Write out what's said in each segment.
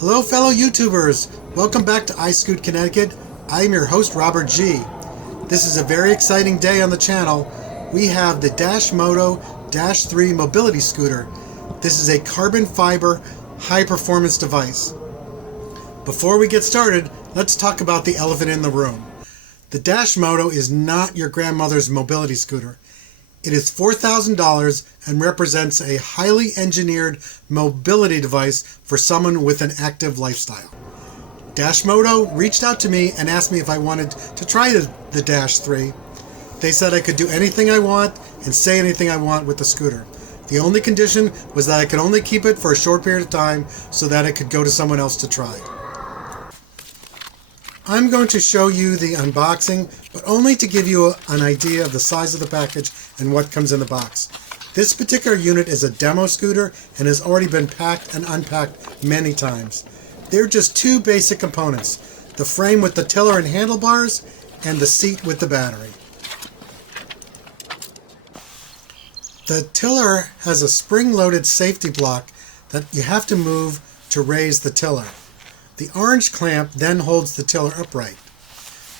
Hello fellow YouTubers, welcome back to iScoot Connecticut. I am your host Robert G. This is a very exciting day on the channel. We have the Dashmoto Dash 3 mobility scooter. This is a carbon fiber high performance device. Before we get started, let's talk about the elephant in the room. The Dashmoto is not your grandmother's mobility scooter. It is $4,000 and represents a highly engineered mobility device for someone with an active lifestyle. Dashmoto reached out to me and asked me if I wanted to try the Dash 3. They said I could do anything I want and say anything I want with the scooter. The only condition was that I could only keep it for a short period of time so that it could go to someone else to try. I'm going to show you the unboxing, but only to give you an idea of the size of the package and what comes in the box. This particular unit is a demo scooter and has already been packed and unpacked many times. They're just two basic components: the frame with the tiller and handlebars, and the seat with the battery. The tiller has a spring-loaded safety block that you have to move to raise the tiller. The orange clamp then holds the tiller upright.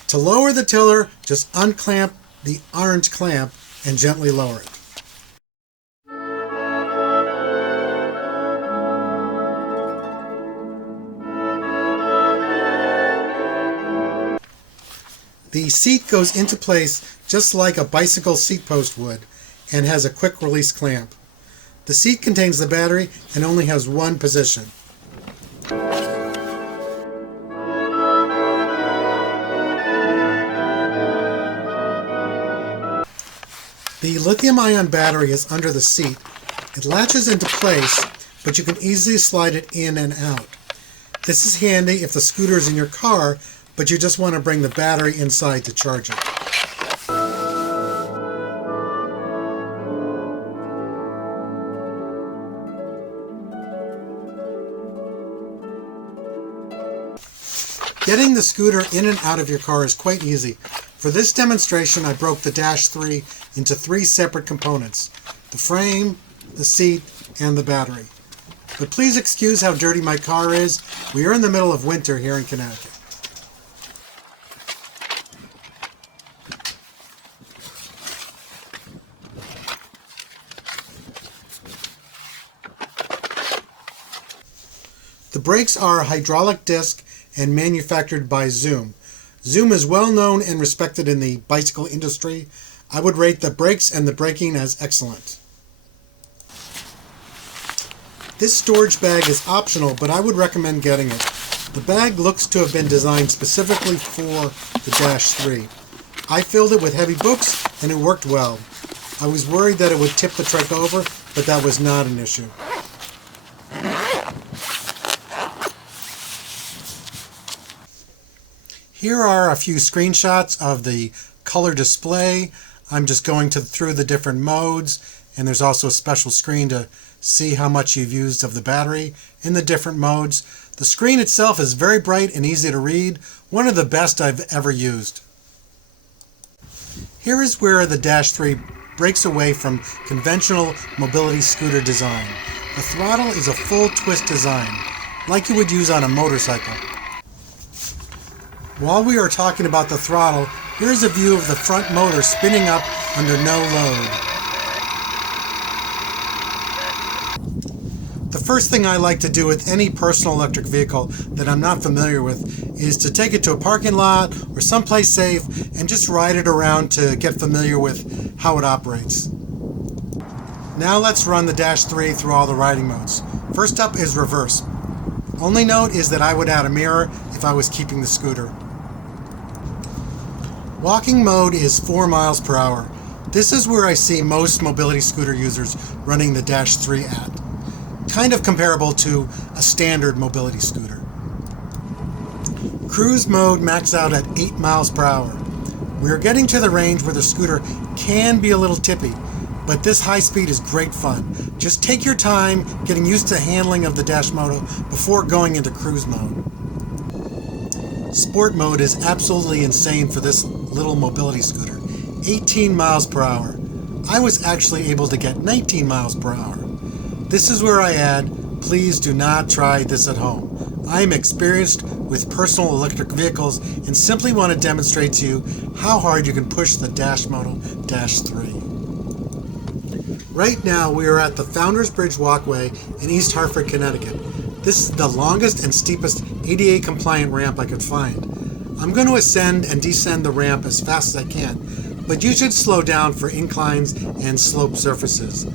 To lower the tiller, just unclamp the orange clamp and gently lower it. The seat goes into place just like a bicycle seat post would and has a quick release clamp. The seat contains the battery and only has one position. The lithium-ion battery is under the seat. It latches into place, but you can easily slide it in and out. This is handy if the scooter is in your car, but you just want to bring the battery inside to charge it. Getting the scooter in and out of your car is quite easy. For this demonstration, I broke the Dash 3 into three separate components: the frame, the seat, and the battery. But please excuse how dirty my car is. We are in the middle of winter here in Connecticut. The brakes are a hydraulic disc and manufactured by Zoom. Zoom is well known and respected in the bicycle industry. I would rate the brakes and the braking as excellent. This storage bag is optional, but I would recommend getting it. The bag looks to have been designed specifically for the Dash 3. I filled it with heavy books and it worked well. I was worried that it would tip the trike over, but that was not an issue. Here are a few screenshots of the color display. I'm just going through the different modes, and there's also a special screen to see how much you've used of the battery in the different modes. The screen itself is very bright and easy to read, one of the best I've ever used. Here is where the Dash 3 breaks away from conventional mobility scooter design. The throttle is a full twist design, like you would use on a motorcycle. While we are talking about the throttle, here's a view of the front motor spinning up under no load. The first thing I like to do with any personal electric vehicle that I'm not familiar with is to take it to a parking lot or someplace safe and just ride it around to get familiar with how it operates. Now let's run the Dash 3 through all the riding modes. First up is reverse. Only note is that I would add a mirror if I was keeping the scooter. Walking mode is 4 miles per hour. This is where I see most mobility scooter users running the Dash 3 at. Kind of comparable to a standard mobility scooter. Cruise mode maxes out at 8 miles per hour. We are getting to the range where the scooter can be a little tippy, but this high speed is great fun. Just take your time getting used to handling of the Dashmoto before going into cruise mode. Sport mode is absolutely insane for this little mobility scooter. 18 miles per hour. I was actually able to get 19 miles per hour. This is where I add, please do not try this at home. I am experienced with personal electric vehicles and simply want to demonstrate to you how hard you can push the Dashmoto Dash 3. Right now we are at the Founders Bridge Walkway in East Hartford, Connecticut. This is the longest and steepest ADA compliant ramp I could find. I'm going to ascend and descend the ramp as fast as I can, but you should slow down for inclines and slope surfaces.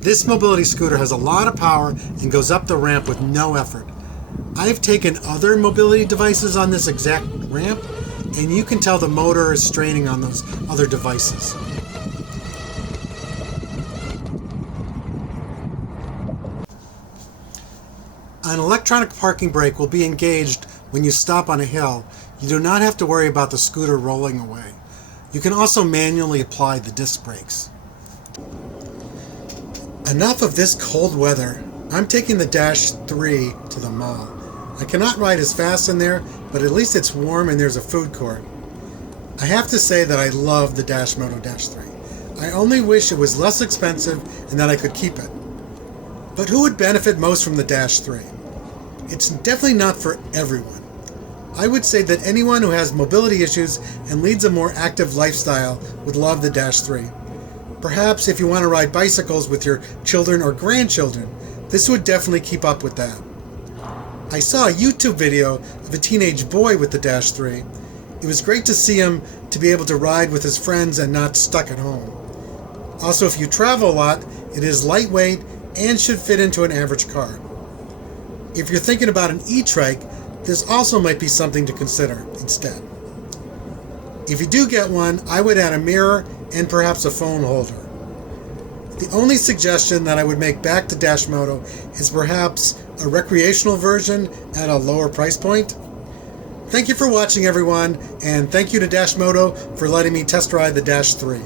This mobility scooter has a lot of power and goes up the ramp with no effort. I've taken other mobility devices on this exact ramp, and you can tell the motor is straining on those other devices. An electronic parking brake will be engaged when you stop on a hill. You do not have to worry about the scooter rolling away. You can also manually apply the disc brakes. Enough of this cold weather. I'm taking the Dash 3 to the mall. I cannot ride as fast in there, but at least it's warm and there's a food court. I have to say that I love the Dashmoto Dash 3. I only wish it was less expensive and that I could keep it. But who would benefit most from the Dash 3? It's definitely not for everyone. I would say that anyone who has mobility issues and leads a more active lifestyle would love the Dash 3. Perhaps if you want to ride bicycles with your children or grandchildren, this would definitely keep up with that. I saw a YouTube video of a teenage boy with the Dash 3. It was great to see him to be able to ride with his friends and not stuck at home. Also, if you travel a lot, it is lightweight and should fit into an average car. If you're thinking about an e-trike, this also might be something to consider instead. If you do get one, I would add a mirror and perhaps a phone holder. The only suggestion that I would make back to Dashmoto is perhaps a recreational version at a lower price point. Thank you for watching, everyone, and thank you to Dashmoto for letting me test ride the Dash 3.